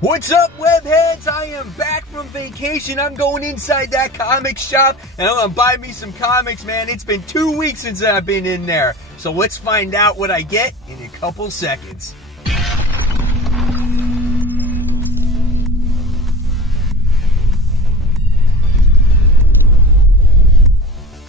What's up, webheads? I am back from vacation. I'm going inside that comic shop and I'm gonna buy me some comics, man. It's been 2 weeks since I've been in there. So let's find out what I get in a couple seconds.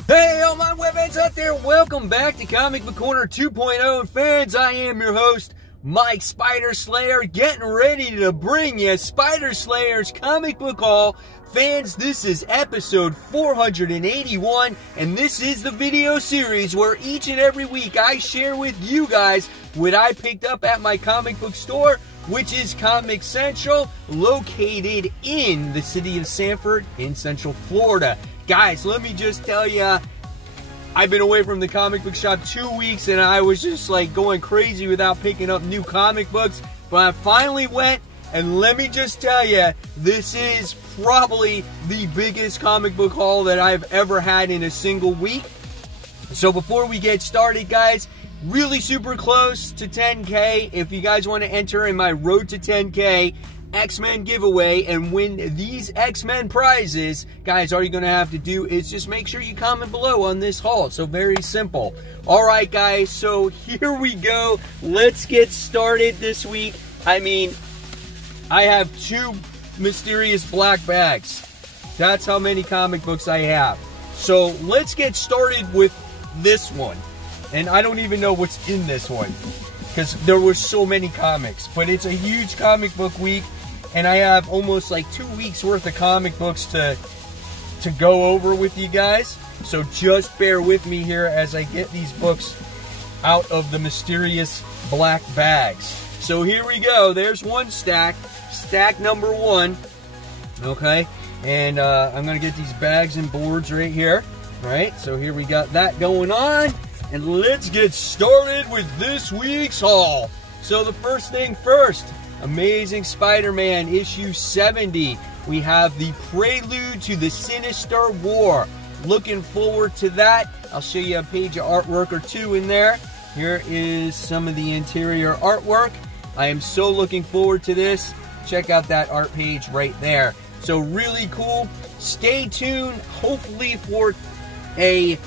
Hey, all my webheads out there, welcome back to Comic Book Corner 2.0. And fans, I am your host, Mike Spider Slayer, getting ready to bring you Spider Slayer's comic book haul. Fans, this is episode 481, and this is the video series where each and every week I share with you guys what I picked up at my comic book store, which is Comic Central, located in the city of Sanford in Central Florida. Guys, let me just tell you, I've been away from the comic book shop 2 weeks and I was just like going crazy without picking up new comic books. But I finally went, and let me just tell you, this is probably the biggest comic book haul that I've ever had in a single week. So before we get started, guys, really super close to 10K. If you guys want to enter in my Road to 10K X-Men giveaway and win these X-Men prizes, guys, all you're going to have to do is just make sure you comment below on this haul. So very simple. Alright, guys, so here we go. Let's get started this week. I mean, I have 2 mysterious black bags. That's how many comic books I have. So let's get started with this one. And I don't even know what's in this one, because there were so many comics. But it's a huge comic book week, and I have almost like 2 weeks worth of comic books to go over with you guys. So just bear with me here as I get these books out of the mysterious black bags. So here we go. There's one stack. Stack number 1. Okay. And I'm going to get these bags and boards right here. All right. So here we got that going on. And let's get started with this week's haul. So the first thing first, Amazing Spider-Man issue 70. We have the prelude to the Sinister War. Looking forward to that. I'll show you a page of artwork or 2 in there. Here is some of the interior artwork. I am so looking forward to this. Check out that art page right there. So really cool. Stay tuned, hopefully, for a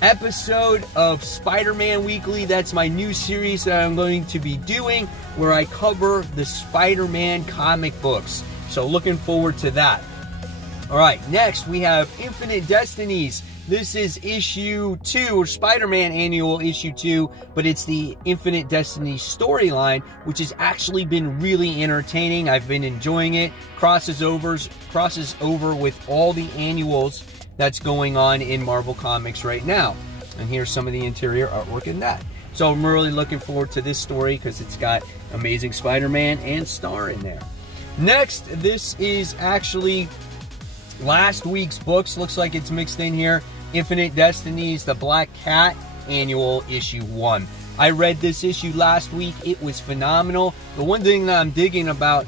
episode of Spider-Man Weekly. That's my new series that I'm going to be doing, where I cover the Spider-Man comic books. So looking forward to that. Alright, next we have Infinite Destinies. This is issue 2, or Spider-Man Annual issue 2, but it's the Infinite Destinies storyline, which has actually been really entertaining. I've been enjoying it. Crosses over with all the annuals that's going on in Marvel Comics right now. And here's some of the interior artwork in that. So I'm really looking forward to this story because it's got Amazing Spider-Man and Star in there. Next, this is actually last week's books. Looks like it's mixed in here. Infinite Destinies, the Black Cat Annual issue 1. I read this issue last week. It was phenomenal. The one thing that I'm digging about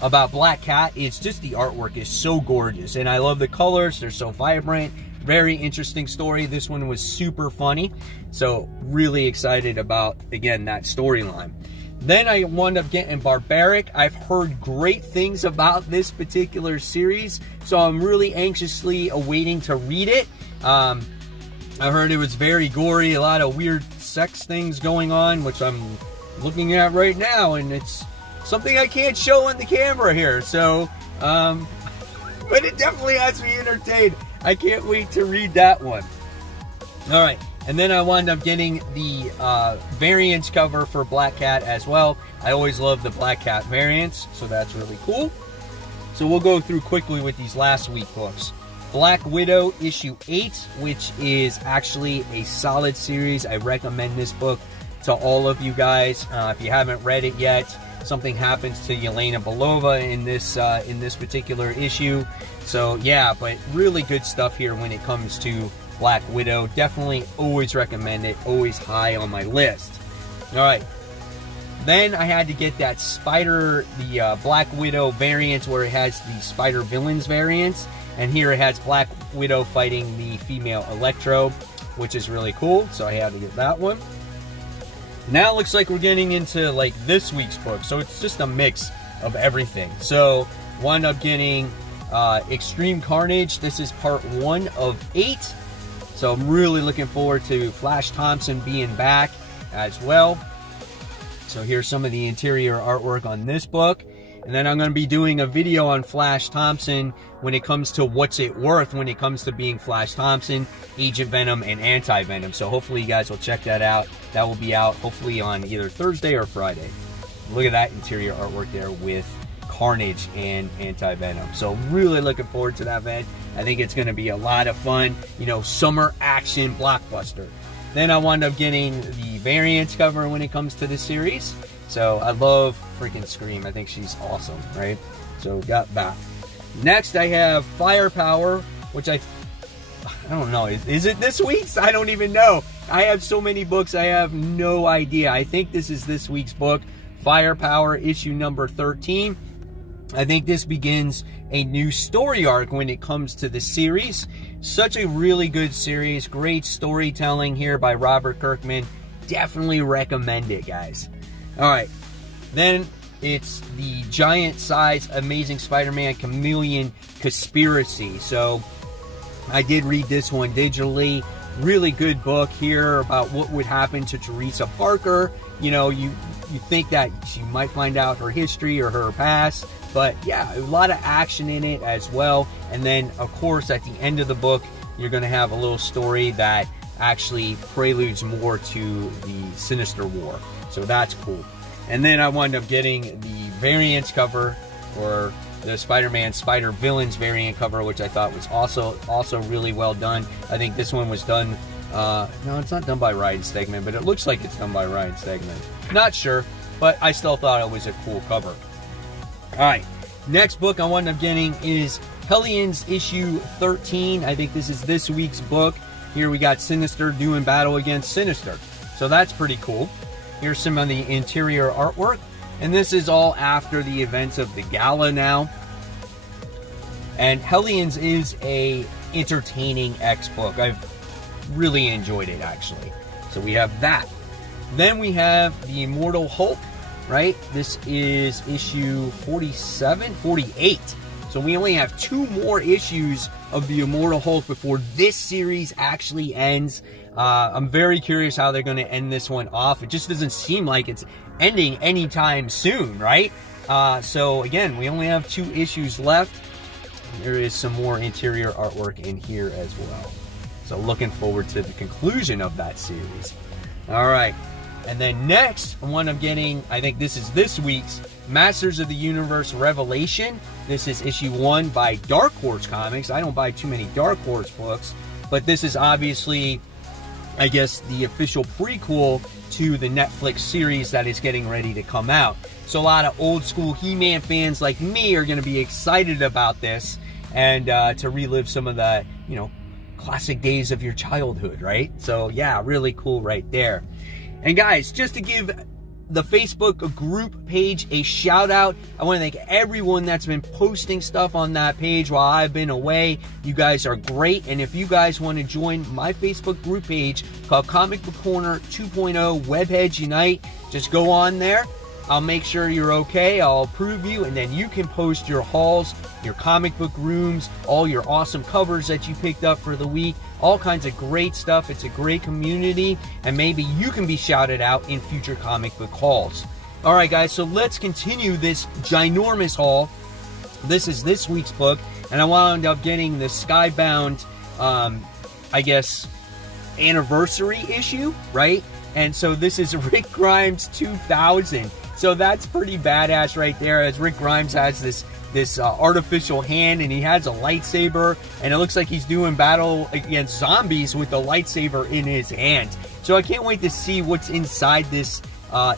about Black Cat is just the artwork is so gorgeous, and I love the colors. They're so vibrant. Very interesting story. This one was super funny, so really excited about, again, that storyline. Then I wound up getting Barbaric. I've heard great things about this particular series, so I'm really anxiously awaiting to read it. I heard it was very gory, a lot of weird sex things going on, which I'm looking at right now, and it's something I can't show on the camera here, so, but it definitely has me entertained. I can't wait to read that one. Alright, and then I wound up getting the variants cover for Black Cat as well. I always love the Black Cat variants, so that's really cool. So we'll go through quickly with these last week books. Black Widow issue 8, which is actually a solid series. I recommend this book to all of you guys. If you haven't read it yet, something happens to Yelena Belova in this particular issue. So yeah, but really good stuff here when it comes to Black Widow. Definitely always recommend it. Always high on my list. Alright. Then I had to get that the Black Widow variant where it has the Spider Villains variants. And here it has Black Widow fighting the female Electro, which is really cool. So I had to get that one. Now it looks like we're getting into like this week's book, so it's just a mix of everything. So wound up getting Extreme Carnage. This is part 1 of 8. So I'm really looking forward to Flash Thompson being back as well. So here's some of the interior artwork on this book. And then I'm going to be doing a video on Flash Thompson when it comes to what's it worth when it comes to being Flash Thompson, Agent Venom, and Anti-Venom. So hopefully you guys will check that out. That will be out hopefully on either Thursday or Friday. Look at that interior artwork there with Carnage and Anti-Venom. So really looking forward to that event. I think it's going to be a lot of fun. You know, summer action blockbuster. Then I wound up getting the variants cover when it comes to the series. So I love freaking Scream. I think she's awesome, right? So got that. Next I have Firepower, which I don't know. Is it this week's? I don't even know. I have so many books. I have no idea. I think this is this week's book. Firepower, issue number 13. I think this begins a new story arc when it comes to the series. Such a really good series. Great storytelling here by Robert Kirkman. Definitely recommend it, guys. All right. Then it's the giant size Amazing Spider-Man Chameleon Conspiracy. So I did read this one digitally. Really good book here about what would happen to Teresa Parker. You know, you think that she might find out her history or her past. But yeah, a lot of action in it as well. And then, of course, at the end of the book, you're going to have a little story that actually preludes more to the Sinister War. So that's cool. And then I wound up getting the variants cover for the Spider-Man Spider Villains variant cover, which I thought was also really well done. I think this one was done, no, it's not done by Ryan Stegman, but it looks like it's done by Ryan Stegman. Not sure, but I still thought it was a cool cover. All right, next book I wound up getting is Hellions issue 13. I think this is this week's book. Here we got Sinister doing battle against Sinister. So that's pretty cool. Here's some of the interior artwork. And this is all after the events of the gala now. And Hellions is a entertaining X book. I've really enjoyed it, actually. So we have that. Then we have the Immortal Hulk, right? This is issue 48. So we only have 2 more issues of the Immortal Hulk before this series actually ends. I'm very curious how they're going to end this one off. It just doesn't seem like it's ending anytime soon, right? So again, we only have 2 issues left. There is some more interior artwork in here as well. So looking forward to the conclusion of that series. All right. And then next, one I'm getting, I think this is this week's Masters of the Universe Revelation. This is issue 1 by Dark Horse Comics. I don't buy too many Dark Horse books, but this is obviously, I guess, the official prequel to the Netflix series that is getting ready to come out. So a lot of old school He-Man fans like me are going to be excited about this and to relive some of the, you know, classic days of your childhood, right? So yeah, really cool right there. And guys, just to give the Facebook group page a shout out, I want to thank everyone that's been posting stuff on that page while I've been away. You guys are great. And if you guys want to join my Facebook group page called Comic Book Corner 2.0 Webheads Unite, just go on there. I'll make sure you're okay. I'll approve you, and then you can post your hauls, your comic book rooms, all your awesome covers that you picked up for the week, all kinds of great stuff. It's a great community, and maybe you can be shouted out in future comic book hauls. All right, guys, so let's continue this ginormous haul. This is this week's book, and I wound up getting the Skybound, I guess, anniversary issue, right? And so this is Rick Grimes 2000. So that's pretty badass right there, as Rick Grimes has this artificial hand, and he has a lightsaber, and it looks like he's doing battle against zombies with the lightsaber in his hand. So I can't wait to see what's inside this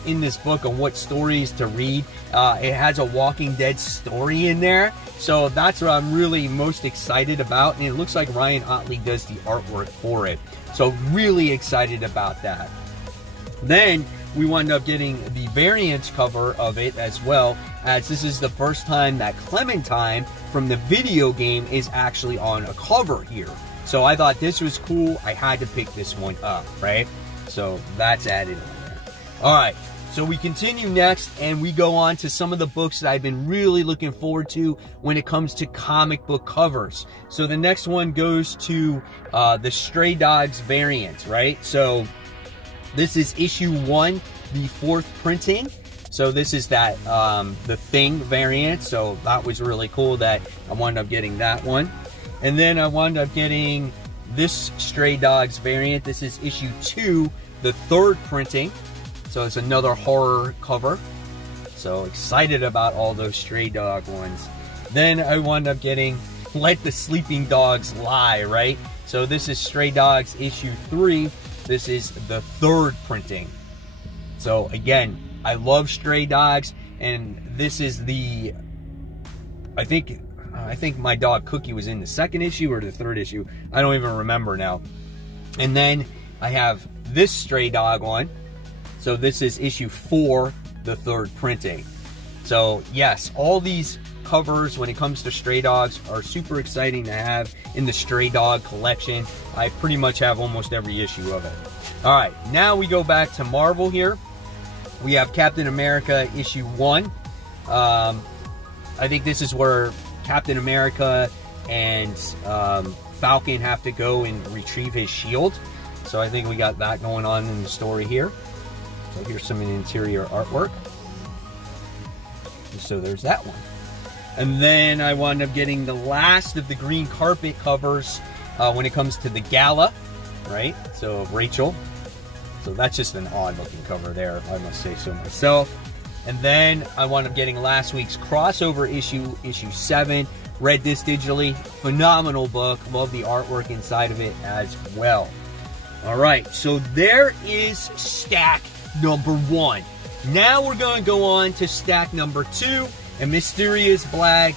in this book and what stories to read. It has a Walking Dead story in there, so that's what I'm really most excited about, and it looks like Ryan Otley does the artwork for it. So really excited about that. Then we wound up getting the variant cover of it as well, as this is the first time that Clementine from the video game is actually on a cover here. So I thought this was cool. I had to pick this one up, right? So that's added on there. All right, so we continue next, and we go on to some of the books that I've been really looking forward to when it comes to comic book covers. So the next one goes to the Stray Dogs variant, right? So this is issue 1, the 4th printing. So this is that the Thing variant. So that was really cool that I wound up getting that one. And then I wound up getting this Stray Dogs variant. This is issue 2, the 3rd printing. So it's another horror cover. So excited about all those Stray Dog ones. Then I wound up getting Let the Sleeping Dogs Lie, right? So this is Stray Dogs issue 3. This is the 3rd printing. So again, I love Stray Dogs, and this is the, I think my dog Cookie was in the 2nd issue or the 3rd issue. I don't even remember now. And then I have this Stray Dog one. So this is issue 4, the 3rd printing. So yes, all these covers when it comes to Stray Dogs are super exciting to have in the Stray Dog collection. I pretty much have almost every issue of it. All right, now we go back to Marvel here. We have Captain America issue 1. I think this is where Captain America and Falcon have to go and retrieve his shield. So I think we got that going on in the story here. So here's some interior artwork. So there's that one. And then I wound up getting the last of the green carpet covers when it comes to the gala, right? So Rachel. So that's just an odd looking cover there, if I must say so myself. And then I wound up getting last week's crossover issue, issue 7. Read this digitally. Phenomenal book. Love the artwork inside of it as well. All right, so there is stack number 1. Now we're going to go on to stack number 2 and Mysterious Black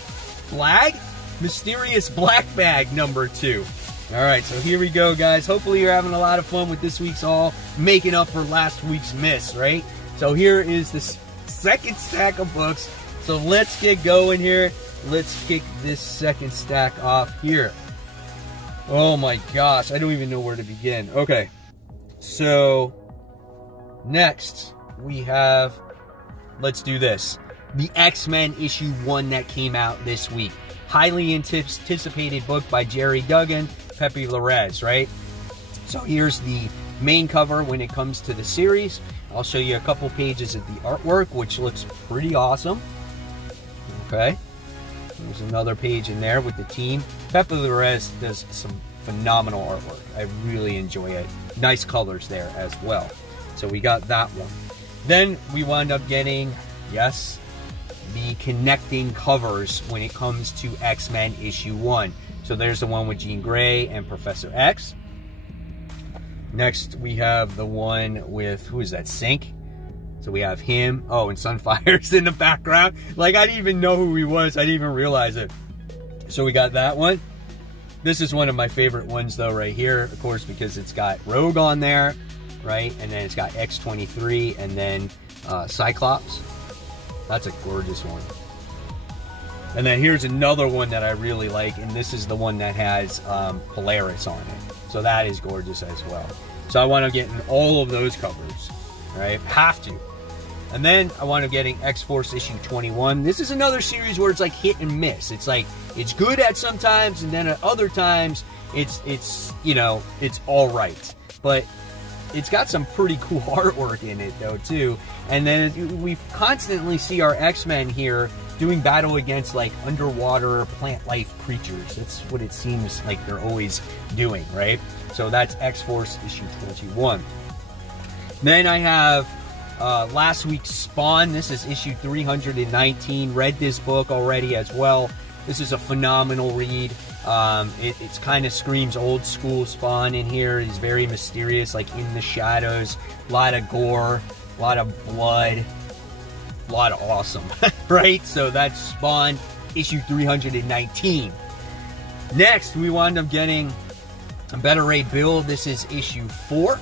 Bag number 2. All right, so here we go, guys. Hopefully you're having a lot of fun with this week's haul, making up for last week's miss, right? So here is the 2nd stack of books. So let's get going here. Let's kick this 2nd stack off here. Oh my gosh, I don't even know where to begin. Okay, so next we have, let's do this. The X-Men issue 1 that came out this week. Highly anticipated book by Jerry Duggan, Pepe Larraz, right? So here's the main cover when it comes to the series. I'll show you a couple pages of the artwork, which looks pretty awesome. Okay. There's another page in there with the team. Pepe Larraz does some phenomenal artwork. I really enjoy it. Nice colors there as well. So we got that one. Then we wound up getting, yes, the connecting covers when it comes to X-Men issue 1. So there's the one with Jean Grey and Professor X. Next we have the one with, who is that, Sync? So we have him. Oh, and Sunfire's in the background. Like, I didn't even know who he was. I didn't even realize it. So we got that one. This is one of my favorite ones, though, right here. Of course, because it's got Rogue on there, right? And then it's got X-23 and then Cyclops. That's a gorgeous one. And then here's another one that I really like, and this is the one that has Polaris on it. So that is gorgeous as well. So I want to get in all of those covers, right? Have to. And then I want to getting X-Force issue 21. This is another series where it's like hit and miss. It's like, it's good at some times, and then at other times, it's you know, it's all right. But it's got some pretty cool artwork in it, though, too. And then we constantly see our X-Men here doing battle against, like, underwater plant life creatures. That's what it seems like they're always doing, right? So that's X-Force issue 21. Then I have last week's Spawn. This is issue 319. Read this book already as well. This is a phenomenal read. It's kind of screams old school Spawn in here. He's very mysterious, like in the shadows. A lot of gore, a lot of blood, a lot of awesome, right? So that's Spawn, issue 319. Next, we wound up getting a Beta Ray Bill. This is issue 4.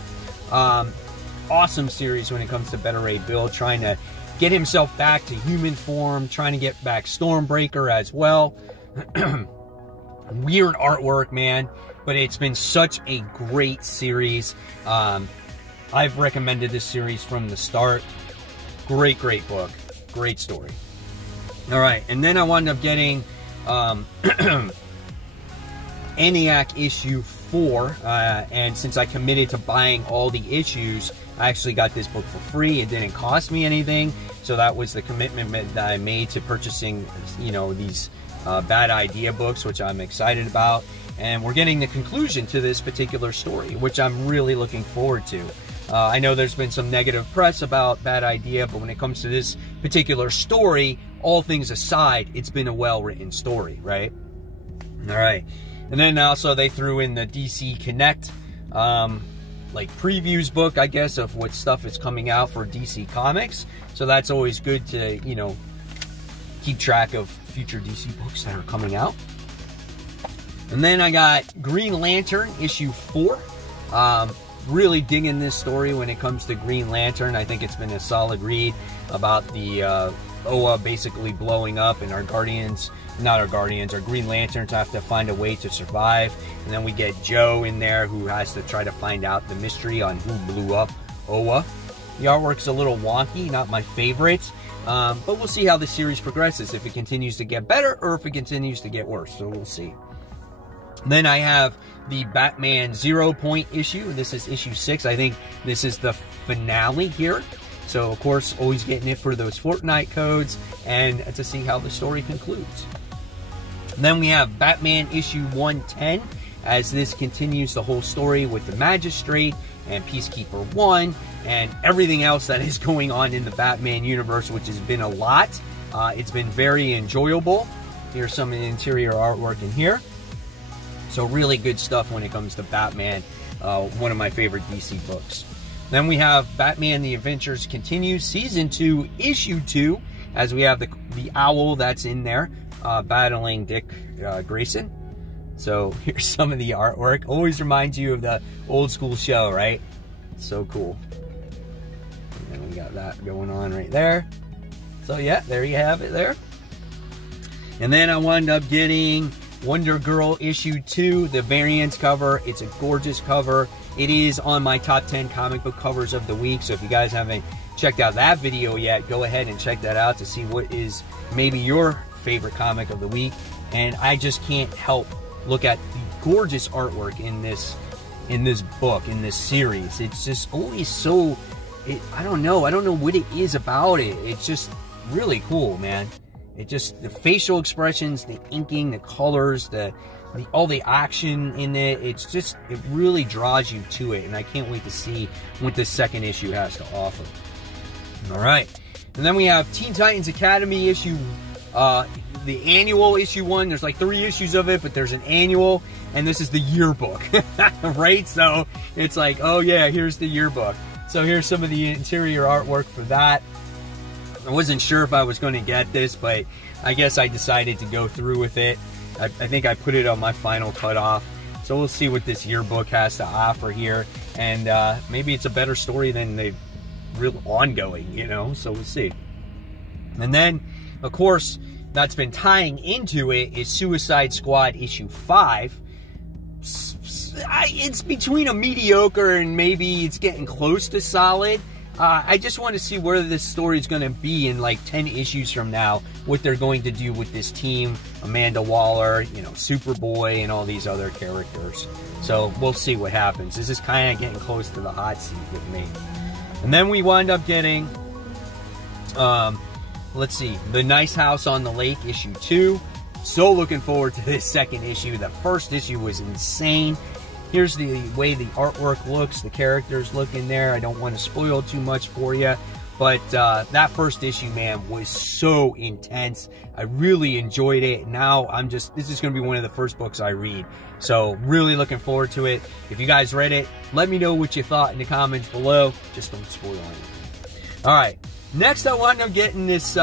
Awesome series when it comes to Beta Ray Bill, trying to get himself back to human form, trying to get back Stormbreaker as well. Weird artwork, man, but it's been such a great series. I've recommended this series from the start. Great book. Great story. All right, and then I wound up getting ENIAC issue 4, and since I committed to buying all the issues, I actually got this book for free. It didn't cost me anything, so that was the commitment that I made to purchasing, you know, these bad idea books, which I'm excited about. And we're getting the conclusion to this particular story, which I'm really looking forward to. I know there's been some negative press about Bad Idea, but when it comes to this particular story, all things aside, it's been a well-written story, right? All right. And then also they threw in the DC Connect, like previews book, I guess, of what stuff is coming out for DC Comics. So that's always good to, you know, keep track of future DC books that are coming out. And then I got Green Lantern issue 4. Really digging this story when it comes to Green Lantern. I think it's been a solid read about the Oa basically blowing up, and our Guardians, not our Guardians, our Green Lanterns have to find a way to survive. And then we get Joe in there who has to try to find out the mystery on who blew up Oa. The artwork's a little wonky, not my favorite, but we'll see how the series progresses, if it continues to get better or if it continues to get worse, so we'll see. Then I have the Batman 0 Point issue. This is issue 6. I think this is the finale here. So, of course, always getting it for those Fortnite codes and to see how the story concludes. Then we have Batman issue 110, as this continues the whole story with the Magistrate and Peacekeeper 1 and everything else that is going on in the Batman universe, which has been a lot. It's been very enjoyable. Here's some of the interior artwork in here. So really good stuff when it comes to Batman, one of my favorite DC books. Then we have Batman The Adventures Continue, Season 2, Issue 2, as we have the owl that's in there, battling Dick Grayson. So here's some of the artwork. Always reminds you of the old school show, right? So cool. And then we got that going on right there. So yeah, there you have it there. And then I wound up getting Wonder Girl issue 2, the variants cover. It's a gorgeous cover. It is on my top 10 comic book covers of the week. So if you guys haven't checked out that video yet, go ahead and check that out to see what is maybe your favorite comic of the week. And I just can't help look at the gorgeous artwork in this book, in this series. It's just always so, I don't know what it is about it. It's just really cool, man. It just, the facial expressions, the inking, the colors, all the action in it, it's just, it really draws you to it, and I can't wait to see what this second issue has to offer. All right, and then we have Teen Titans Academy issue, the annual issue 1. There's like 3 issues of it, but there's an annual, and this is the yearbook, right? So it's like, oh yeah, here's the yearbook. So here's some of the interior artwork for that. I wasn't sure if I was going to get this, but I guess I decided to go through with it. I think I put it on my final cutoff. So we'll see what this yearbook has to offer here. And maybe it's a better story than the real ongoing, you know? So we'll see. And then, of course, that's been tying into it is Suicide Squad issue 5. It's between a mediocre and maybe it's getting close to solid. I just want to see where this story is going to be in like 10 issues from now, what they're going to do with this team, Amanda Waller, you know, Superboy, and all these other characters. So we'll see what happens. This is kind of getting close to the hot seat with me. And then we wind up getting, let's see, The Nice House on the Lake, issue 2. So looking forward to this second issue. The first issue was insane. Here's the way the artwork looks, the characters look in there. I don't want to spoil too much for you, but that first issue, man, was so intense. I really enjoyed it. Now this is going to be one of the first books I read. So really looking forward to it. If you guys read it, let me know what you thought in the comments below. Just don't spoil anything. All right, next I wound up getting this,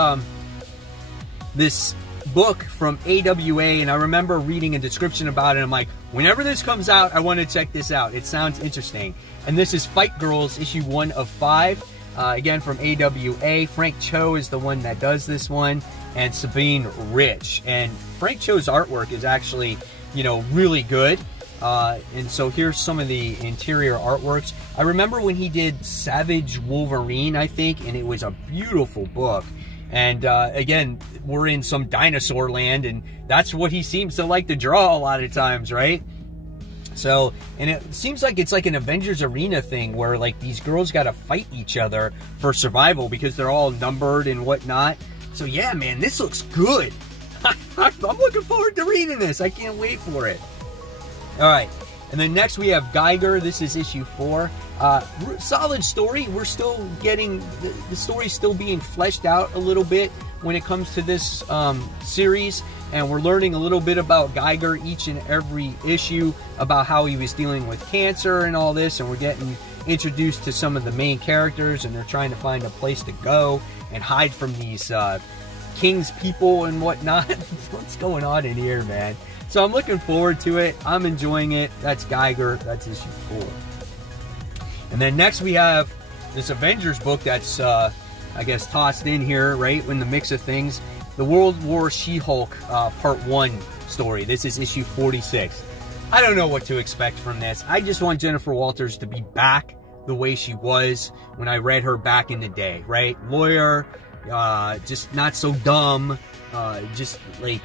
this book from AWA, and I remember reading a description about it. I'm like, whenever this comes out, I want to check this out. It sounds interesting. And this is Fight Girls, issue 1 of 5. Again, from AWA. Frank Cho is the one that does this one, and Sabine Rich. And Frank Cho's artwork is actually, you know, really good. And so here's some of the interior artworks. I remember when he did Savage Wolverine, I think, and it was a beautiful book. And again, we're in some dinosaur land, and that's what he seems to like to draw a lot of times, right? So, and it seems like it's like an Avengers Arena thing where like these girls got to fight each other for survival because they're all numbered and whatnot. So yeah, man, this looks good. I'm looking forward to reading this. I can't wait for it. All right, and then next we have Geiger. This is issue 4. Solid story. We're still getting, the story's still being fleshed out a little bit when it comes to this series. And we're learning a little bit about Geiger each and every issue, about how he was dealing with cancer and all this. And we're getting introduced to some of the main characters, and they're trying to find a place to go and hide from these king's people and whatnot. What's going on in here, man? So I'm looking forward to it. I'm enjoying it. That's Geiger. That's issue 4. And then next we have this Avengers book that's, I guess, tossed in here, right, in the mix of things. The World War She-Hulk Part 1 story. This is issue 46. I don't know what to expect from this. I just want Jennifer Walters to be back the way she was when I read her back in the day, right? Lawyer, just not so dumb, just like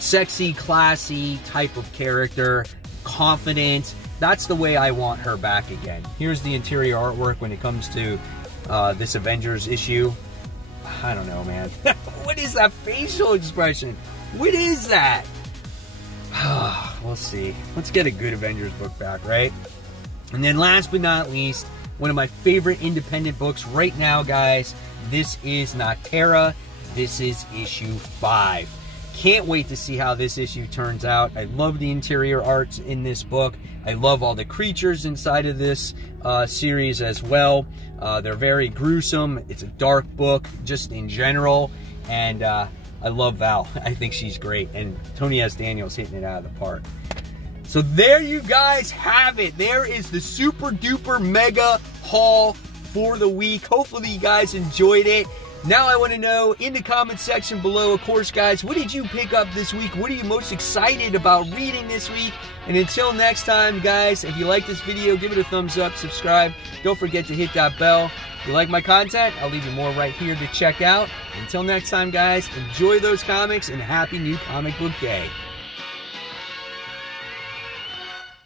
sexy, classy type of character, confident. That's the way I want her back again. Here's the interior artwork when it comes to this Avengers issue. I don't know, man. What is that facial expression? What is that? We'll see. Let's get a good Avengers book back, right? And then last but not least, one of my favorite independent books right now, guys. This is Noctera. This is issue 5. Can't wait to see how this issue turns out. I love the interior arts in this book. I love all the creatures inside of this series as well. They're very gruesome. It's a dark book just in general. And I love Val. I think she's great. And Tony S. Daniels hitting it out of the park. So there you guys have it. There is the super duper mega haul for the week. Hopefully you guys enjoyed it. Now I want to know in the comment section below, of course, guys, what did you pick up this week? What are you most excited about reading this week? And until next time, guys, if you like this video, give it a thumbs up, subscribe. Don't forget to hit that bell. If you like my content, I'll leave you more right here to check out. Until next time, guys, enjoy those comics and happy new comic book day.